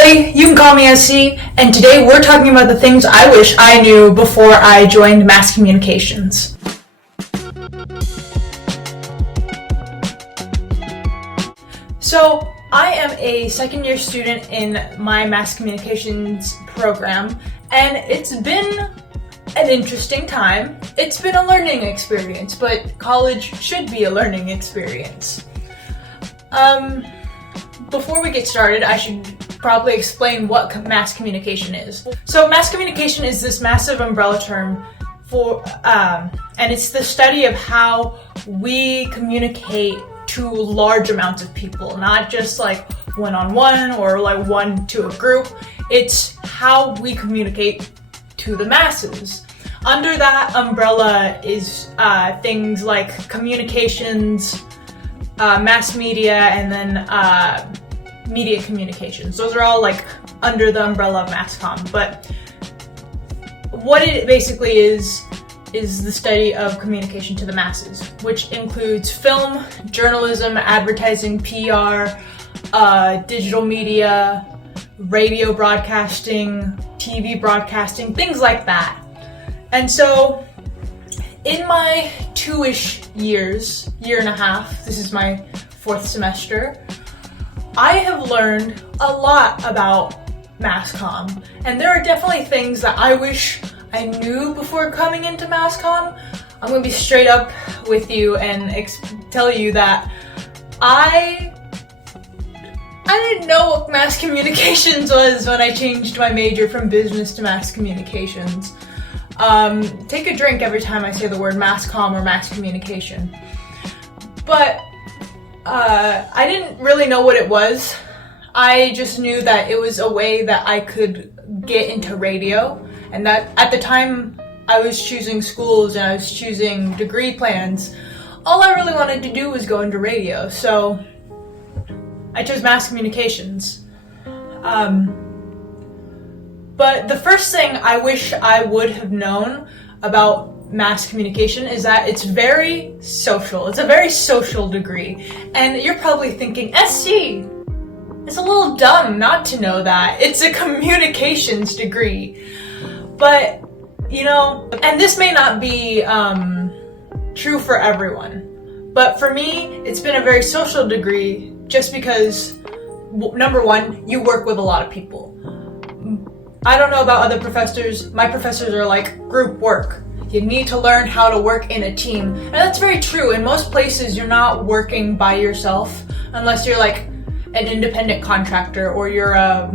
everybody, you can call me SC, and today we're talking about the things I wish I knew before I joined mass communications. So, I am a second year student in my mass communications program, and it's been an interesting time. It's been a learning experience, but college should be a learning experience. Before we get started, I should probably explain what mass communication is. So mass communication is this massive umbrella term for, and it's the study of how we communicate to large amounts of people, not just like one-on-one or like one to a group. It's how we communicate to the masses. Under that umbrella is things like communications, mass media, and then media communications. Those are all like under the umbrella of mass comm. But what it basically is the study of communication to the masses, which includes film, journalism, advertising, PR, digital media, radio broadcasting, TV broadcasting, things like that. And so in my two-ish years, year and a half, this is my fourth semester, I have learned a lot about mass comm, and there are definitely things that I wish I knew before coming into mass comm. I'm going to be straight up with you and tell you that I didn't know what mass communications was when I changed my major from business to mass communications. Take a drink every time I say the word mass comm or mass communication. But I didn't really know what it was. I just knew that it was a way that I could get into radio, and that at the time I was choosing schools and I was choosing degree plans. All I really wanted to do was go into radio, so I chose mass communications. But the first thing I wish I would have known about mass communication is that it's very social. It's a very social degree. And you're probably thinking, SC, it's a little dumb not to know that. It's a communications degree. But, you know, and this may not be true for everyone. But for me, it's been a very social degree just because, number one, you work with a lot of people. I don't know about other professors. My professors are like group work. You need to learn how to work in a team. And that's very true. In most places, you're not working by yourself unless you're like an independent contractor or you're a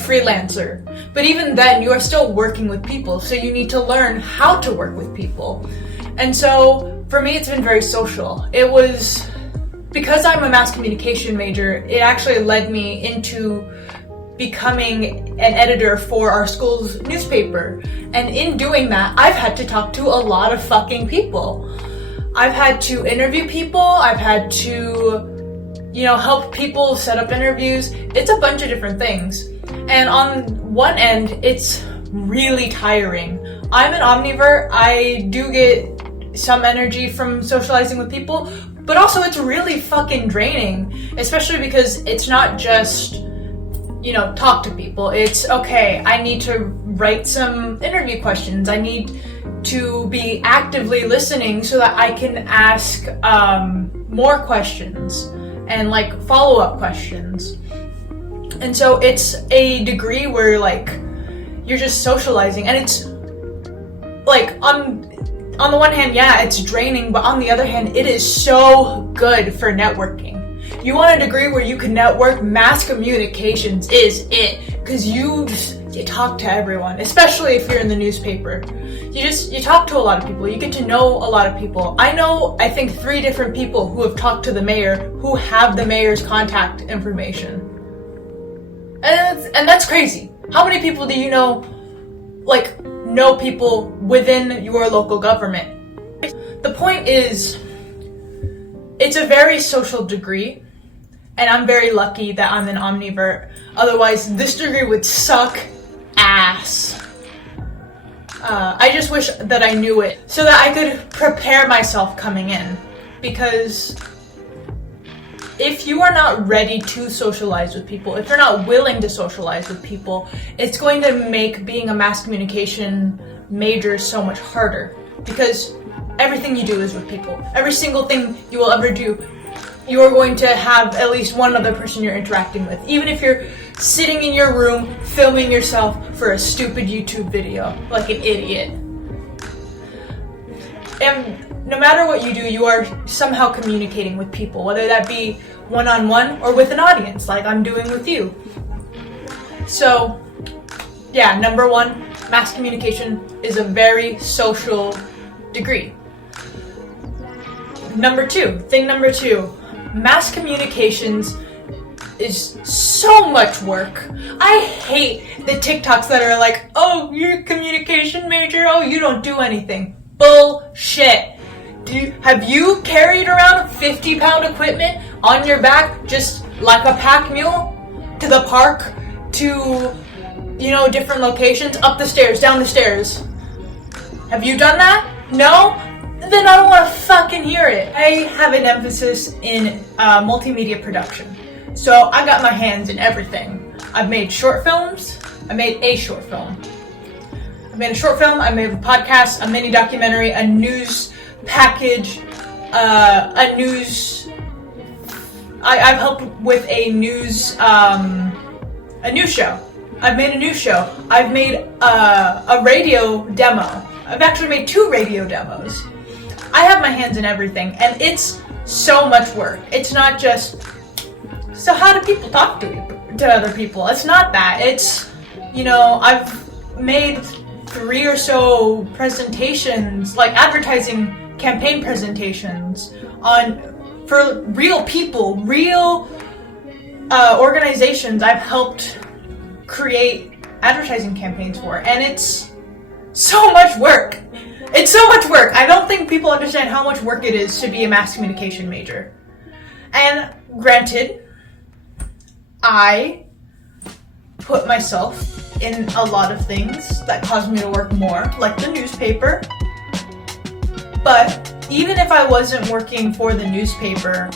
freelancer. But even then, you are still working with people. So you need to learn how to work with people. And so for me, it's been very social. It was, because I'm a mass communication major, it actually led me into becoming an editor for our school's newspaper. And in doing that, I've had to talk to a lot of fucking people. I've had to interview people, I've had to, help people set up interviews. It's a bunch of different things. And on one end, it's really tiring. I'm an omnivore. I do get some energy from socializing with people, but also it's really fucking draining, especially because it's not just talk to people. It's, okay, I need to write some interview questions. I need to be actively listening so that I can ask more questions and like follow-up questions. And so it's a degree where like you're just socializing, and it's like on the one hand, yeah, it's draining, but on the other hand, it is so good for networking. You want a degree where you can network? Mass communications is it, because you talk to everyone, especially if you're in the newspaper. You talk to a lot of people. You get to know a lot of people. I think 3 different people who have talked to the mayor who have the mayor's contact information. And that's crazy. How many people do you know people within your local government? The point is, it's a very social degree, and I'm very lucky that I'm an omnivore. Otherwise, this degree would suck ass. I just wish that I knew it so that I could prepare myself coming in, because if you are not ready to socialize with people, if you're not willing to socialize with people, it's going to make being a mass communication major so much harder, because everything you do is with people. Every single thing you will ever do, you are going to have at least one other person you're interacting with. Even if you're sitting in your room filming yourself for a stupid YouTube video like an idiot. And no matter what you do, you are somehow communicating with people, whether that be one-on-one or with an audience like I'm doing with you. So yeah, number one, mass communication is a very social degree. Thing number two, mass communications is so much work. I hate the TikToks that are like, oh, you're a communication major, oh, you don't do anything. Bullshit. Have you carried around 50-pound equipment on your back just like a pack mule to the park, to, different locations, up the stairs, down the stairs? Have you done that? No? Then I don't want to fucking hear it. I have an emphasis in multimedia production. So I got my hands in everything. I've made short films. I made a short film. I made a short film. I made a podcast, a mini documentary, a news package, a news. I've helped with a news show. I've made a news show. I've made a radio demo. I've actually made 2 radio demos. I have my hands in everything, and it's so much work. It's not just, so how do people talk to other people? It's not that. It's, I've made 3 or so presentations, like advertising campaign presentations for real people, real organizations I've helped create advertising campaigns for, and it's so much work. It's so much work. I don't think people understand how much work it is to be a mass communication major. And granted, I put myself in a lot of things that cause me to work more, like the newspaper. But even if I wasn't working for the newspaper,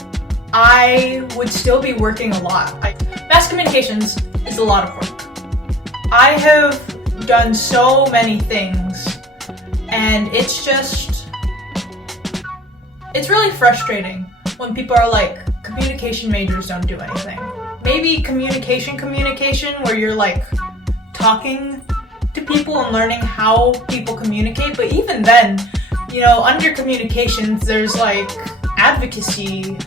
I would still be working a lot. Mass communications is a lot of work. I have done so many things, and it's really frustrating when people are like, communication majors don't do anything. Maybe communication where you're like talking to people and learning how people communicate, but even then, under communications there's like advocacy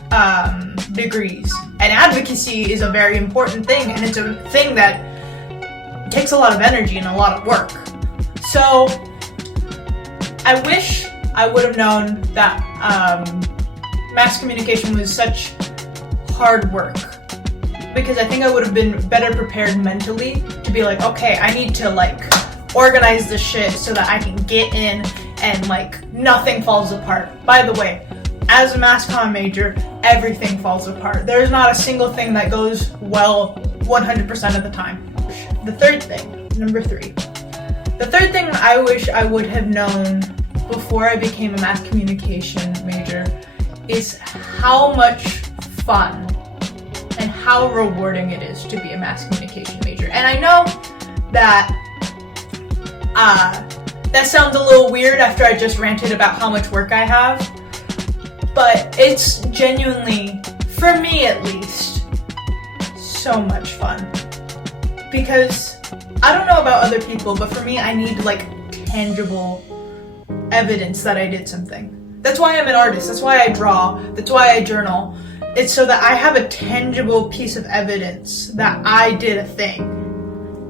degrees, and advocacy is a very important thing, and it's a thing that takes a lot of energy and a lot of work. So I wish I would have known that mass communication was such hard work, because I think I would have been better prepared mentally to be like, okay, I need to organize this shit so that I can get in and nothing falls apart. By the way, as a mass comm major, everything falls apart. There's not a single thing that goes well 100% of the time. The third thing, number 3. The third thing I wish I would have known before I became a mass communication major is how much fun and how rewarding it is to be a mass communication major. And I know that that sounds a little weird after I just ranted about how much work I have, but it's genuinely, for me at least, so much fun. Because I don't know about other people, but for me, I need tangible evidence that I did something. That's why I'm an artist. That's why I draw. That's why I journal. It's so that I have a tangible piece of evidence that I did a thing.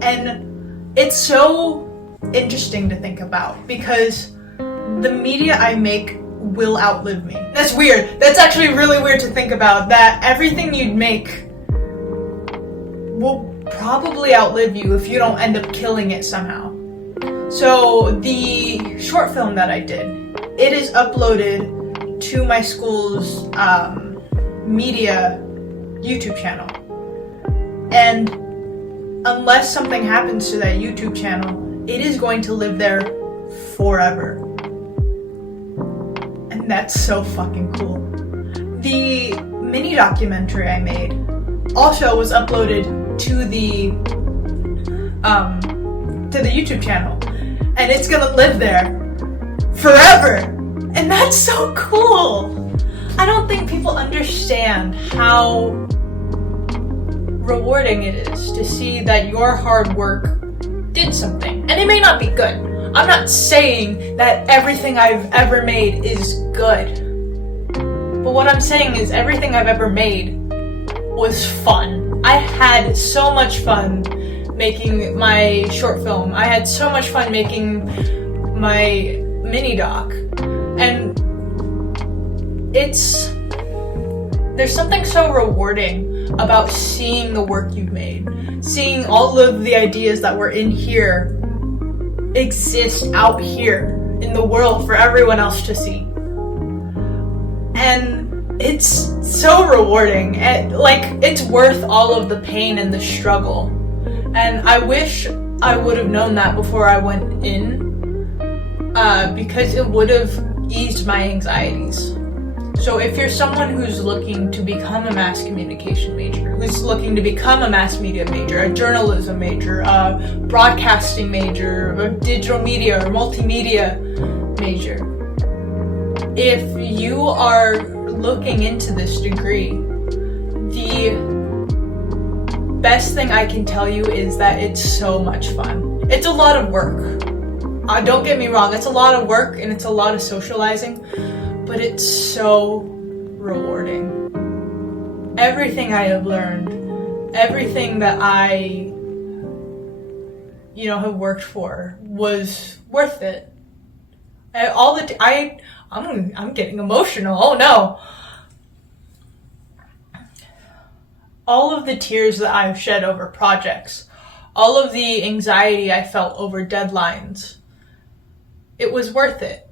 And it's so interesting to think about, because the media I make will outlive me. That's weird. That's actually really weird to think about, that everything you'd make will probably outlive you if you don't end up killing it somehow. So the short film that I did, it is uploaded to my school's media YouTube channel. And unless something happens to that YouTube channel, it is going to live there forever. And that's so fucking cool. The mini documentary I made also was uploaded to the YouTube channel, and it's gonna live there forever, and that's so cool. I don't think people understand how rewarding it is to see that your hard work did something. And it may not be good. I'm not saying that everything I've ever made is good. But what I'm saying is everything I've ever made was fun. I had so much fun making my short film. I had so much fun making my mini doc. And there's something so rewarding about seeing the work you've made, seeing all of the ideas that were in here exist out here in the world for everyone else to see. And it's so rewarding, and it's worth all of the pain and the struggle. And I wish I would have known that before I went in, because it would have eased my anxieties. So if you're someone who's looking to become a mass communication major, who's looking to become a mass media major, a journalism major, a broadcasting major, a digital media or multimedia major, if you are looking into this degree, the best thing I can tell you is that it's so much fun. It's a lot of work. Don't get me wrong, it's a lot of work and it's a lot of socializing, but it's so rewarding. Everything I have learned, everything that I, have worked for was worth it. I'm getting emotional. Oh no. All of the tears that I've shed over projects, all of the anxiety I felt over deadlines, it was worth it.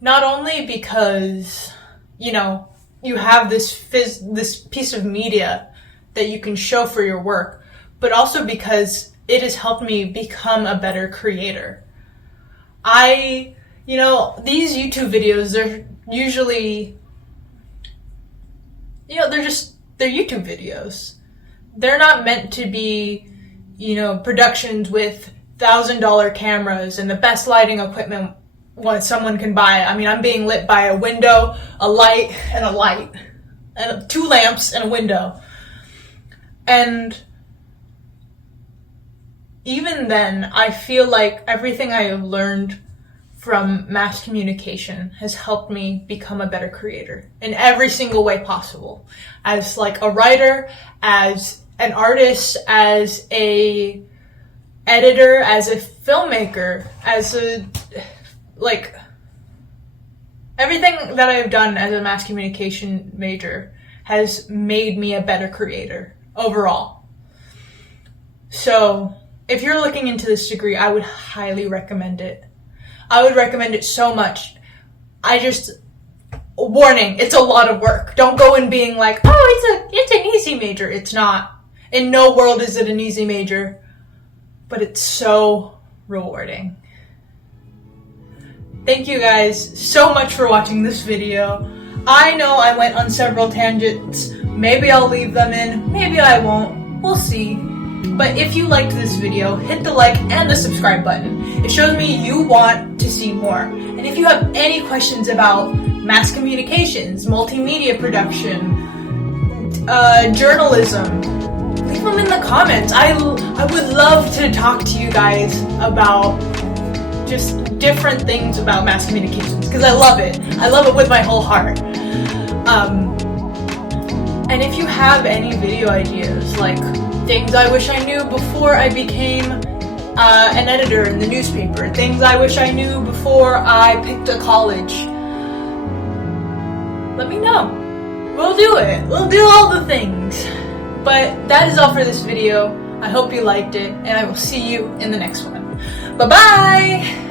Not only because, you have this piece of media that you can show for your work, but also because it has helped me become a better creator. These YouTube videos, they're usually, they're YouTube videos. They're not meant to be, productions with $1,000 cameras and the best lighting equipment what someone can buy. I mean, I'm being lit by a window, a light, and 2 lamps and a window. And even then, I feel like everything I have learned from mass communication has helped me become a better creator in every single way possible. As a writer, as an artist, as a editor, as a filmmaker, as everything that I've done as a mass communication major has made me a better creator overall. So if you're looking into this degree, I would highly recommend it. I would recommend it so much. Warning, it's a lot of work. Don't go in being like, oh, it's an easy major. It's not. In no world is it an easy major, but it's so rewarding. Thank you guys so much for watching this video. I know I went on several tangents. Maybe I'll leave them in, maybe I won't. We'll see. But if you liked this video, hit the like and the subscribe button. It shows me you want to see more. And if you have any questions about mass communications, multimedia production, journalism, leave them in the comments. I would love to talk to you guys about just different things about mass communications, because I love it. I love it with my whole heart. And if you have any video ideas, like things I wish I knew before I became an editor in the newspaper, things I wish I knew before I picked a college, let me know. We'll do it. We'll do all the things. But that is all for this video. I hope you liked it, and I will see you in the next one. Bye-bye!